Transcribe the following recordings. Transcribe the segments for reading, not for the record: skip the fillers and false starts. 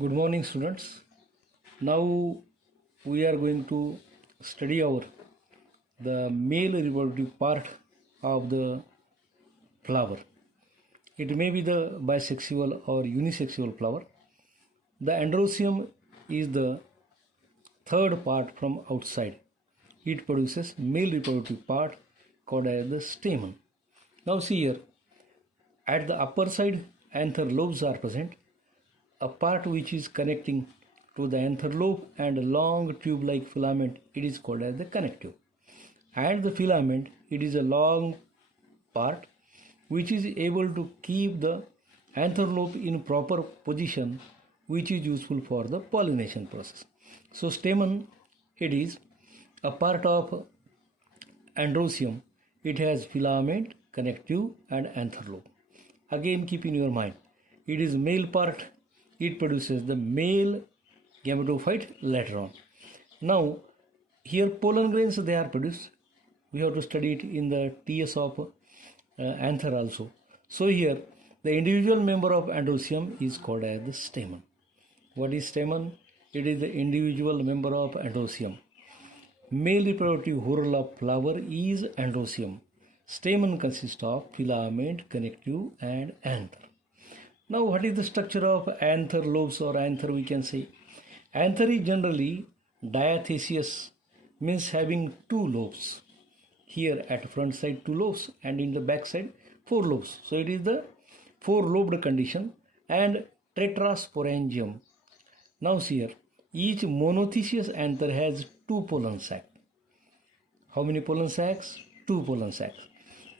Good morning, students. Now we are going to study the male reproductive part of the flower. It may be the bisexual or unisexual flower. The androecium is the third part from outside. It produces male reproductive part called as the stamen. Now see here, at the upper side anther lobes are present. A part which is connecting to the anther lobe and a long tube-like filament, it is called as the connective. And the filament, it is a long part which is able to keep the anther lobe in proper position, which is useful for the pollination process. So stamen, it is a part of androecium. It has filament, connective and anther lobe. Again, keep in your mind, it is male part. It produces the male gametophyte later on. Now, here pollen grains they are produced. We have to study it in the TS of anther also. So here, the individual member of androecium is called as the stamen. What is stamen? It is the individual member of androecium. Male reproductive whorl of flower is androecium. Stamen consists of filament, connective and anther. Now, what is the structure of anther lobes or anther we can say? Anther is generally diathesious, means having two lobes. Here at front side 2 lobes and in the back side 4 lobes. So it is the 4-lobed condition and tetrasporangium. Now see here, each monothecious anther has 2 pollen sacs. How many pollen sacs? 2 pollen sacs.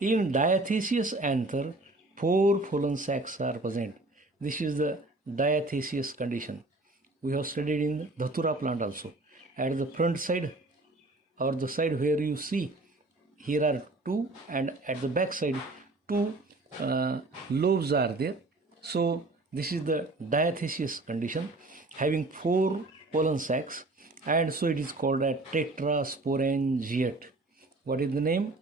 In diathesious anther, 4 pollen sacs are present. This is the diathesious condition. We have studied in the Dhatura plant also. At the front side or the side where you see, here are 2 and at the back side 2 lobes are there. So this is the diathesious condition having 4 pollen sacs, and so it is called a tetrasporangiate. What is the name?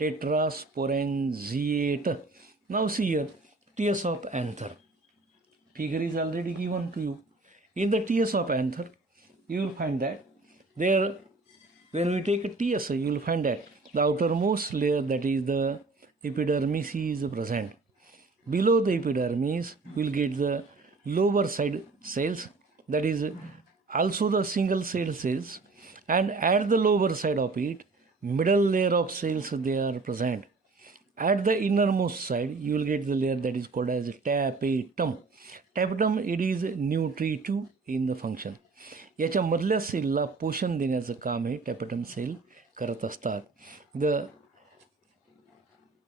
Tetrasporangiate. Now see here, TS of anther. Figure is already given to you. In the TS of anther, you will find that there, when we take a TS, you will find that the outermost layer, that is the epidermis, is present. Below the epidermis, we will get the lower side cells, that is also the single cell cells, and at the lower side of it, middle layer of cells they are present. At the innermost side, you will get the layer that is called as tapetum. Tapetum, it is nutritive in the function. याच्या मधल्या सेलला पोषण देण्याचं काम हे tapetum cell करत असतात. The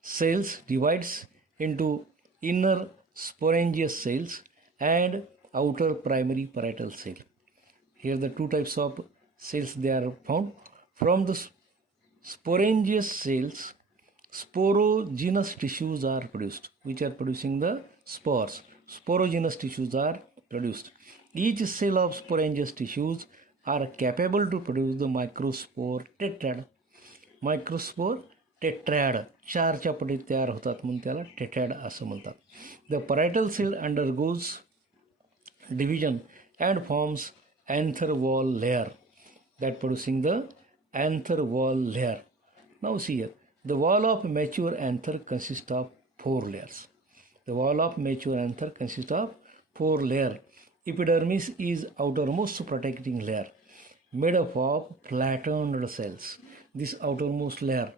cells divides into inner sporangious cells and outer primary parietal cell. Here the 2 types of cells they are found. From the sporangious cells, sporogenous tissues are produced, which are producing the spores. Sporogenous tissues are produced. Each cell of sporangious tissues are capable to produce the microspore tetrad. Microspore tetrad 4 च्या पटीत तयार होतात म्हणून त्याला टेट्रॅड असं म्हणतात. The parietal cell undergoes division and forms anther wall layer, that producing the anther wall layer. Now see here, the wall of mature anther consists of 4 layers. The wall of mature anther consists of 4 layers. Epidermis is outermost protecting layer made up of flattened cells. This outermost layer,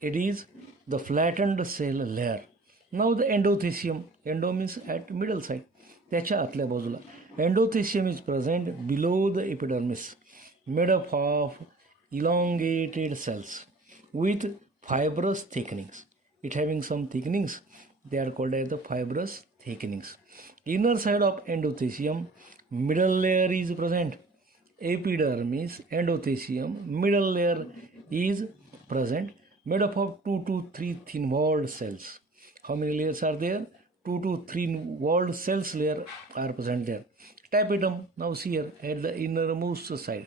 it is the flattened cell layer. Now the endothecium, endo means at middle side, त्याच्या आतल्या बाजूला endothecium is present below the epidermis, made up of elongated cells with fibrous thickenings. It having some thickenings, they are called as the fibrous thickenings. Inner side of endothecium, middle layer is present. Epidermis, endothecium, middle layer is present, made up of 2 to 3 thin-walled cells. How many layers are there? 2 to 3 walled cells layer are present there. Tapetum, now see here at the innermost side.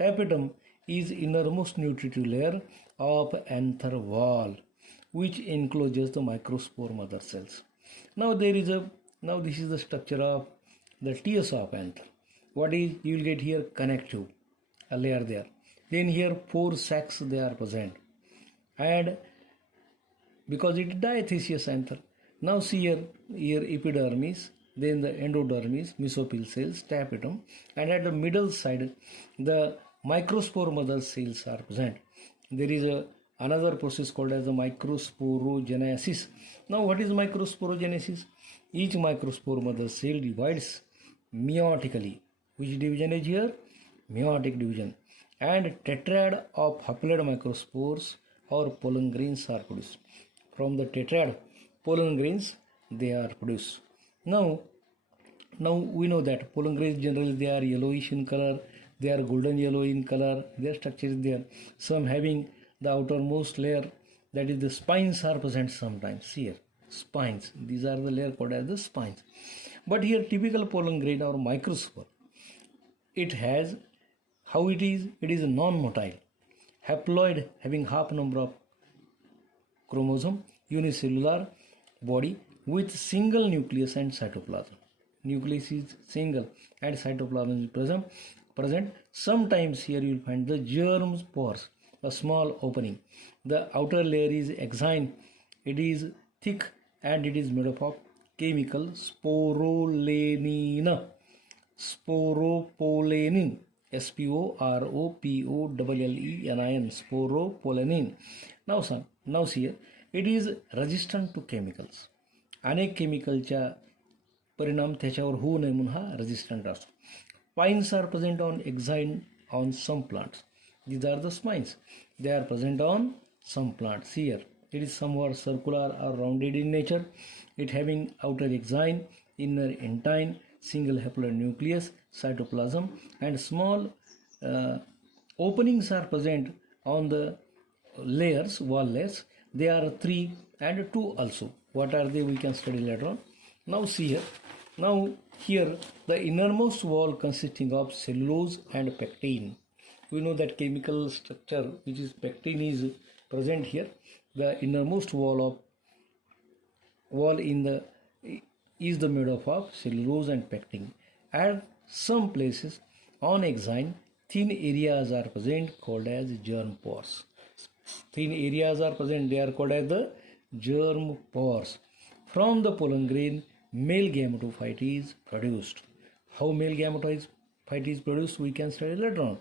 Tapetum is innermost nutritive layer of anther wall, which encloses the microspore mother cells. Now this is the structure of the TS of anther. What is, you will get here connective, a layer there. Then here 4 sacs they are present. And because it is diathesious anther. Now see here epidermis, then the endodermis, mesophyll cells, tapetum, and at the middle side the microspore mother cells are present. There is another process called as the Microspore Genesis. Now what is Microspore Genesis? Each microspore mother cell divides meiotically. Which division is here? Meiotic division. And tetrad of haploid microspores or pollen grains are produced. From the tetrad, pollen grains they are produced. Now we know that pollen grains generally they are yellowish in color, they are golden yellow in color, their structure is there. Some having the outermost layer, that is the spines are present sometimes. Here, spines. These are the layer called as the spines. But here typical pollen grain or microspore, it has, how it is a non-motile, haploid having half number of chromosome, unicellular body with single nucleus and cytoplasm. Nucleus is single and cytoplasm is present. Sometimes here you will find the germ pores, a small opening. The outer layer is exine. It is thick and it is made up of chemical sporopollenin. Sporopollenin. Sporopollenin. Sporopollenin. Now see here, it is resistant to chemicals. अनेक केमिकलच्या परिणाम त्याच्यावर होऊ नये म्हणून हा resistant असतो. Spines are present on exine on some plants. These are the spines. They are present on some plants. Here it is somewhat circular or rounded in nature. It having outer exine, inner entine, single haploid nucleus, cytoplasm, and small openings are present on the layers, wall layers. They are 3 and 2 also. What are they? We can study later on. Now see here. Now here the innermost wall consisting of cellulose and pectin. We know that chemical structure which is pectin is present here. The innermost wall in the is the made up of cellulose and pectin. At some places on exine, thin areas are present called as germ pores. Thin areas are present, they are called as the germ pores. From the pollen grain, male gametophyte is produced. How male gametophyte is produced we can study later on.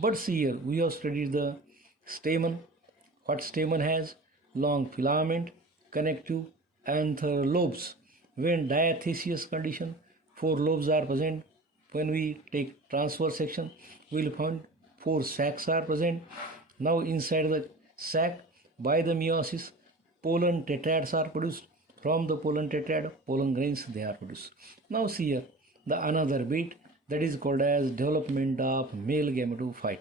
But see here, we have studied the stamen. What stamen has? Long filament, connective, anther lobes. When diathesious condition, 4 lobes are present. When we take transverse section, we will find 4 sacs are present. Now inside the sac, by the meiosis, pollen tetrads are produced. From the pollen tetrad, pollen grains they are produced. Now see here, the another bit that is called as development of male gametophyte.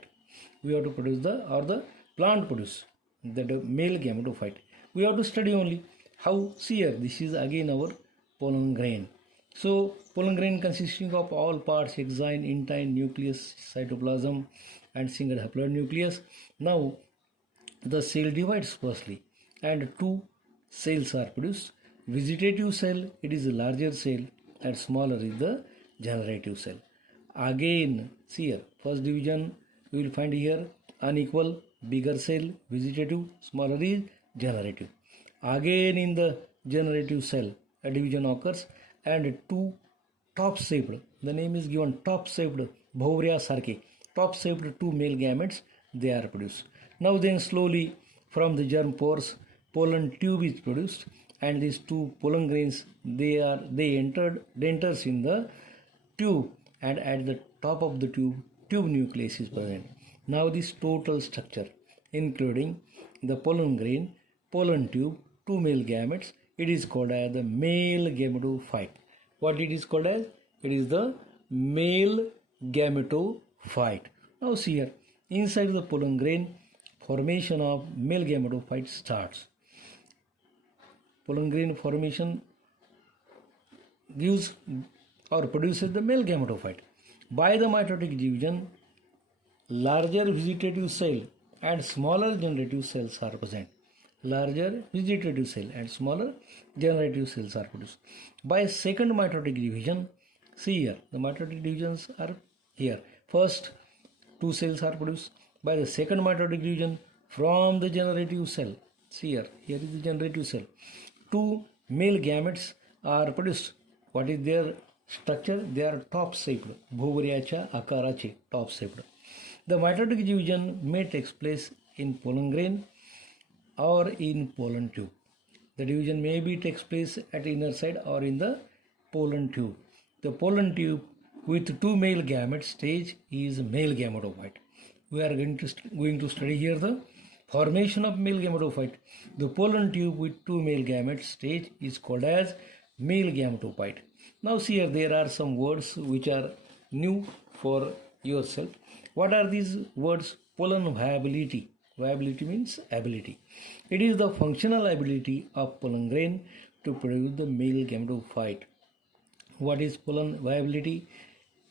We have to produce the plant produce the male gametophyte. We have to study only how. See here, this is again our pollen grain. So pollen grain consisting of all parts, exine, entine, nucleus, cytoplasm, and single haploid nucleus. Now the cell divides firstly, and 2 cells are produced. Vegetative cell, it is a larger cell, and smaller is the generative cell. Again, see here, first division you will find here unequal, bigger cell, vegetative, smaller is generative. Again in the generative cell, a division occurs, and 2 top-shaped, the name is given top-shaped, bhaurya sarke, top-shaped 2 male gametes, they are produced. Now then slowly from the germ pores, pollen tube is produced, and these 2 pollen grains they enters in the tube, and at the top of the tube nucleus is present. Now this total structure including the pollen grain, pollen tube, 2 male gametes, it is called as the male gametophyte. What it is called as? It is the male gametophyte. Now see here, inside the pollen grain, formation of male gametophyte starts. Pollen grain formation gives or produces the male gametophyte. By the mitotic division, larger vegetative cell and smaller generative cells are present. Larger vegetative cell and smaller generative cells are produced. By second mitotic division, See here, the mitotic divisions are here. First, two cells are produced by the second mitotic division from the generative cell. See here, here is the generative cell. Two male gametes are produced. What is their structure? They are top-shaped, भोवऱ्याच्या आकाराचे, top-shaped. The mitotic division may take place in pollen grain or in pollen tube. The division may be takes place at inner side or in the pollen tube. The pollen tube with two male gametes stage is male gametophyte. We are going to study here the formation of male gametophyte. The pollen tube with two male gametes stage is called as male gametophyte. Now see here, there are some words which are new for yourself. What are these words? Pollen viability. Viability means ability. It is the functional ability of pollen grain to produce the male gametophyte. What is pollen viability?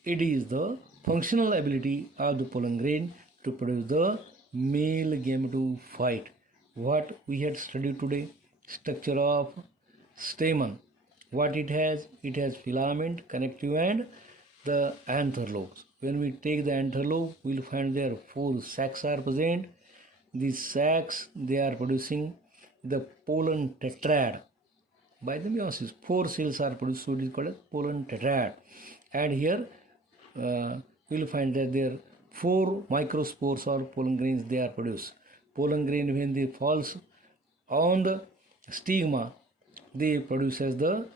It is the functional ability of the pollen grain to produce the male gametophyte. What we had studied today? Structure of stamen. What it has? It has filament, connective and the anther lobes. When we take the anther lobe, we will find there 4 sacs are present. These sacs, they are producing the pollen tetrad. By the meiosis, 4 cells are produced, so it is called as pollen tetrad. And here we will find that there 4 microspores or pollen grains they are produced. Pollen grain, when they falls on the stigma, they produce as the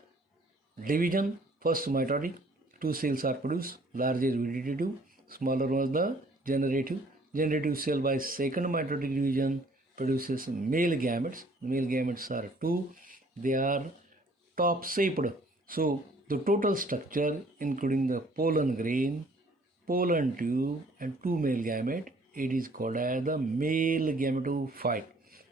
division. First mitotic, 2 cells are produced, larger vegetative, smaller was the generative. Generative cell by second mitotic division produces male gametes. Male gametes are 2. They are top-shaped. So the total structure, including the pollen grain, pollen tube, and 2 male gamete, it is called as the male gametophyte.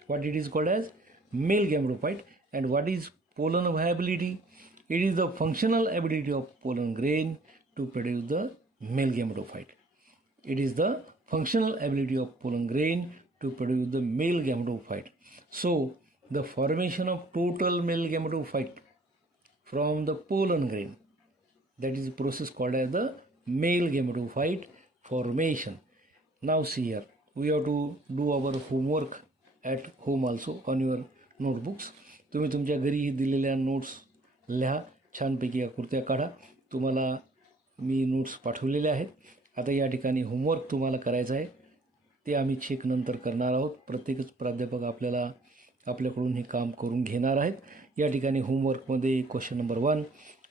What it is called as? Male gametophyte. And what is pollen viability? It is the functional ability of pollen grain to produce the male gametophyte. It is the functional ability of pollen grain to produce the male gametophyte. So the formation of total male gametophyte from the pollen grain, that is the process called as the male gametophyte formation. Now see here, we have to do our homework at home also on your notebooks. तुम्ही तुमच्या घरी दिलेल्या notes लिहा, छानपैकी आकृत्या काढा. तुम्हाला मी notes पाठवलेले आहेत. आता या ठिकाणी होमवर्क तुम्हाला करायचं आहे, ते आम्ही चेक नंतर करणार आहोत. प्रत्येकच प्राध्यापक आपल्याकडून हे काम करून घेणार आहेत. या ठिकाणी होमवर्कमध्ये question number 1,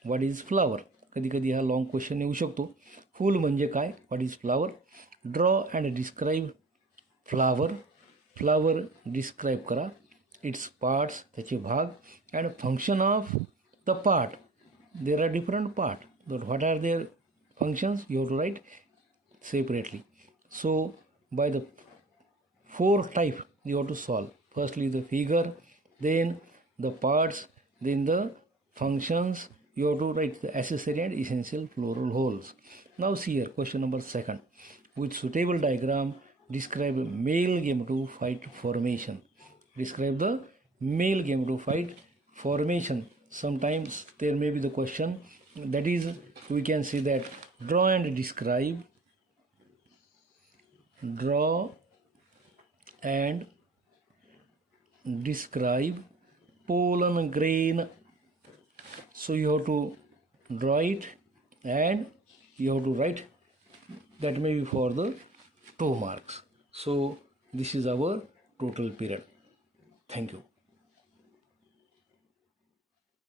what is flower. कधी हा लॉंग क्वेश्चन येऊ शकतो. फूल म्हणजे काय, what is flower. Draw and describe flower. Flower describe करा. इट्स पार्ट्स, त्याचे भाग, and function of the part. There are different part, but what are their functions you have to write separately. So by the 4 type you have to solve. Firstly the figure, then the parts, then the functions. You have to write the accessory and essential floral holes. Now see here, question number 2. With suitable diagram describe male gametophyte formation. Describe the male gametophyte formation. Sometimes there may be the question, that is, we can say that draw and describe pollen grain. So you have to draw it and you have to write. That may be for the 2 marks. So this is our total period. Thank you.